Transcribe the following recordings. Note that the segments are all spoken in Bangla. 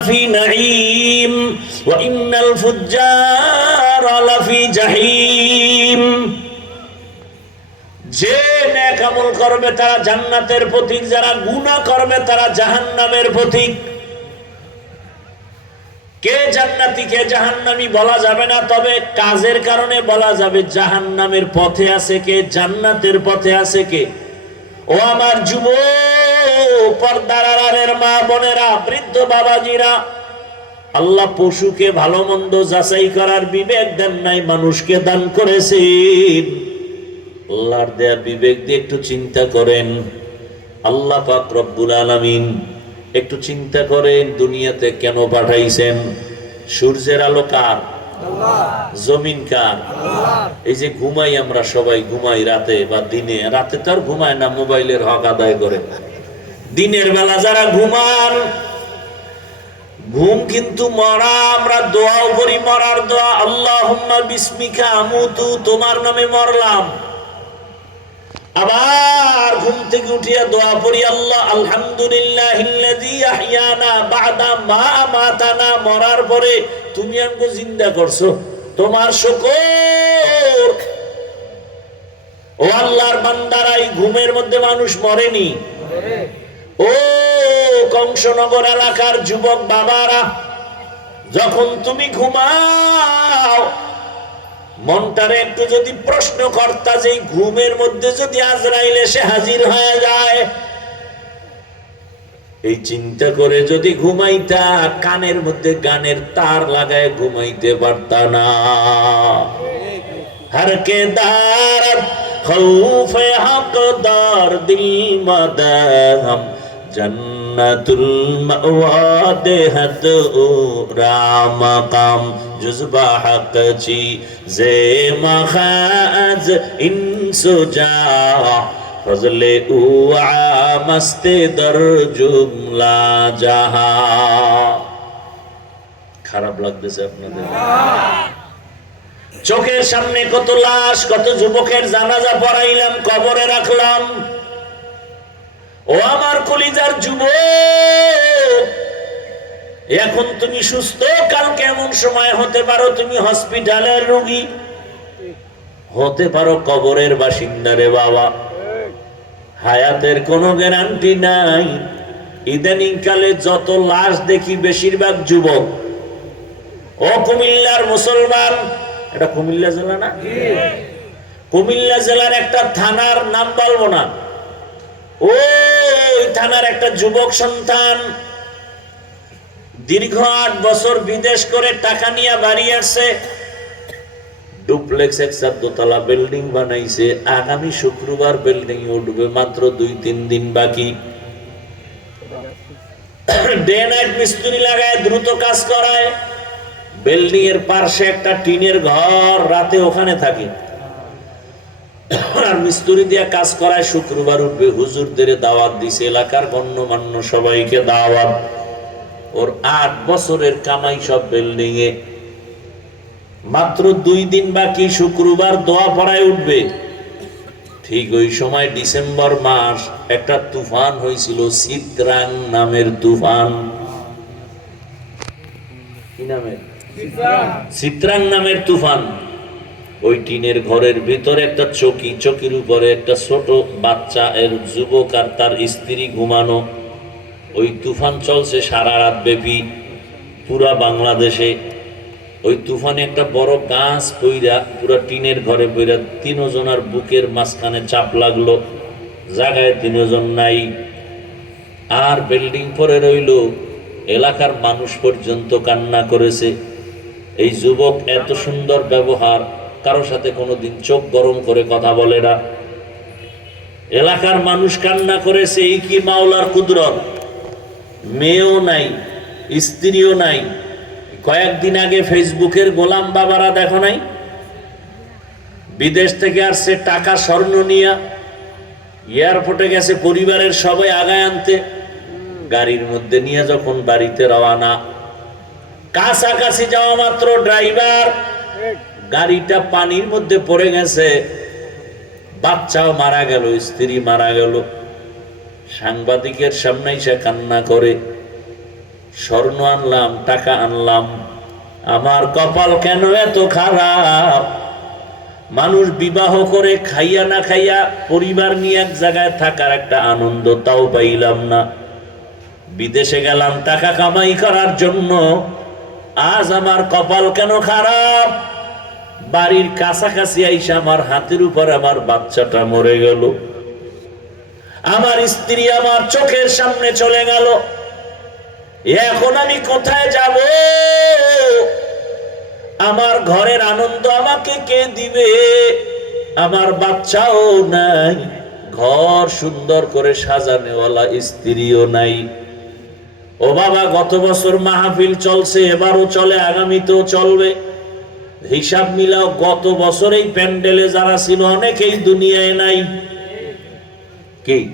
في نعيم وإن الفجار لفي جحيم যে নেক আমল করবে তারা জান্নাতের প্রতীক যারা গুনাহ করবে তারা জাহান্নামের প্রতীক কে জান্নাতি কে জাহান্নামি বলা যাবে না তবে কাজের কারণে বলা যাবে জাহান্নামের পথে আছে কে জান্নাতের পথে আছে কে ও আমার যুব পর্দার আড়ালের মা বোনেরা বৃদ্ধ বাবাজিরা আল্লাহ পশুকে ভালো মন্দ যাচাই করার বিবেক দেন নাই মানুষকে দান করেছেন। আল্লাহর দেয়া বিবেক দিয়ে একটু চিন্তা করেন। আল্লাহ পাক রব্বুল আলামিন একটু চিন্তা করেন দুনিয়াতে কেন পাঠাইছেন? সূর্যের আলো কার? জমিন কার? এই যে ঘুমাই আমরা সবাই ঘুমাই রাতে বা দিনে রাতে তো আর ঘুমায় না মোবাইলের হক আদায় করে। দিনের বেলা যারা ঘুমান, ঘুম কিন্তু মরা, আমরা দোয়াও করি মরার দোয়া আল্লাহ বিস্মিকা আমুতু, তোমার নামে মরলাম। আবার ঘুম থেকে উঠিয়া দোয়া পড়ি, আল্লাহ আলহামদুলিল্লাহ মরার পরে তুমি আমাকে জিন্দা করছ। তোমার শকর। ও আল্লাহর বান্দারা, এই ঘুমের মধ্যে মানুষ মরেনি। ও কংসনগর এলাকার যুবক বাবারা, যখন তুমি ঘুমাও, মনটারে একটু যদি প্রশ্ন কর্তা যে ঘুমের মধ্যে যদি আজরাইল এসে হাজির হয়ে যায়, এই চিন্তা করে যদি ঘুমাইতা, কানের মধ্যে গানের তার লাগায় ঘুমাইতে পারত না। হর কে দার হক দার দিল জন্নতুল মাওয়া দেহত ও রামকাম। জুজবা হক চি জে মহাজ ইনসু জা। ফজলে উয়া মস্তে দর জুমলা জাহা। খারাপ লাগতেছে আপনাদের। চোখের সামনে কত লাশ, কত যুবকের জানাজা পড়াইলাম, কবরে রাখলাম। ও আমার কলিজার যুব এখন তুমি সুস্থ? কালকে এমন সময় হতে পারো তুমি হসপিটালের রোগী। হতে পারো কবরের বাসিন্দা রে বাবা। হায়াতের কোনো গ্যারান্টি নাই। ইদানিং কালে যত লাশ দেখি বেশিরভাগ যুবক। ও কুমিল্লার মুসলমান। এটা কুমিল্লা জেলা না? কুমিল্লা জেলার একটা থানার নাম বলব না। ওই থানার একটা যুবক সন্তান দীর্ঘ আট বছর বিদেশ করে টাকা নিয়ে বাড়ি আসছে। ডুপ্লেক্স দোতলা বিল্ডিং বানাইছে। আগামী শুক্রবার বিল্ডিং উঠবে মাত্র দুই তিন দিন বাকি। ডে নাইট মিস্ত্রি লাগায়, দ্রুত কাজ করায়। বিল্ডিং এর পাশে একটা টিনের ঘর, রাতে ওখানে থাকে। আর মিস্ত্রি দিয়া কাজ করায় শুক্রবার উঠবে। হুজুরদের দাওয়াত দিছে এলাকার গণ্যমান্য সবাইকে দাওয়াত। ওর আট বছরের কামাই সব বিল্ডিং এ। মাত্র দুই দিন বাকি শুক্রবার দোয়া পড়ায় উঠবে। ঠিক ওই সময় ডিসেম্বর মাস একটা তুফান হয়েছিল সিত্রাং নামের তুফান। কি নামের? চিত্রাং নামের তুফান। ওই টিনের ঘরের ভিতরে একটা চকি, চকির উপরে একটা ছোট বাচ্চা, এর যুবক আর তার স্ত্রী ঘুমানো। ওই তুফান চলছে সারা রাত ব্যাপী, পুরা বাংলাদেশে। ওই তুফানে একটা বড় গাছ পইরা, পুরা টিনের ঘরে পইরা তিনজনার বুকের মাঝখানে চাপ লাগল, জায়গায় তিনজন নাই। আর বিল্ডিং পরে রইল, এলাকার মানুষ পর্যন্ত কান্না করেছে। এই যুবক এত সুন্দর ব্যবহার কারোর সাথে কোনোদিন চোখ গরম করে কথা বলে না। এলাকার মানুষ কান্না করেছে এই কি মাওলার কুদরত? মেয়েও নাই, স্ত্রীও নাই। কয়েকদিন আগে ফেসবুকের গোলাম বাবারা দেখো নাই? বিদেশ থেকে আসছে টাকা স্বর্ণ নিয়া, এয়ারপোর্টে গেছে পরিবারের সবাই আগায় আনতে। গাড়ির মধ্যে নিয়ে যখন বাড়িতে রওয়ানা কাছাকাছি যাওয়া মাত্র ড্রাইভার। গাড়িটা পানির মধ্যে পড়ে গেছে। বাচ্চাও মারা গেল, স্ত্রী মারা গেল। সাংবাদিকের সামনে সে কান্না করে, স্বর্ণ আনলাম, টাকা আনলাম। আমার কপাল কেন এত খারাপ? মানুষ বিবাহ করে খাইয়া না খাইয়া পরিবার নিয়ে এক জায়গায় থাকার একটা আনন্দ তাও পাইলাম না। বিদেশে গেলাম, টাকা কামাই করার জন্য। আজ আমার কপাল কেন খারাপ? বাড়ির কাছাকাছি আইসা আমার হাতের উপর আমার বাচ্চাটা মরে গেল। আমার স্ত্রী আমার চোখের সামনে চলে গেল। এখন আমি কোথায় যাব? আমার ঘরের আনন্দ আমাকে কে দিবে? আমার বাচ্চাও নাই, ঘর সুন্দর করে সাজানেওয়ালা স্ত্রীও নাই। ও বাবা, গত বছর মাহফিল চলছে, এবারও চলে, আগামীতেও চলবে। হিসাব মিলাও, গত বছর এই প্যান্ডেলে যারা ছিল, অনেকেই দুনিয়ায় নাই। কি?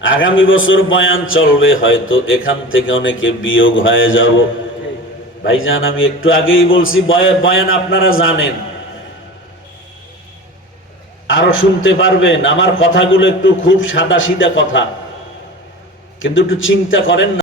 আগামী বছর বয়ান চলবে, হয়তো এখান থেকে অনেকে বিয়োগ হয়ে যাব। ভাইজান, আমি একটু আগেই বলছি, বয়া- বয়ান আপনারা জানেন। আরও শুনতে পারবেন, আমার কথাগুলো একটু খুব সাদা সিধা কথা। কিন্তু একটু চিন্তা করেন না।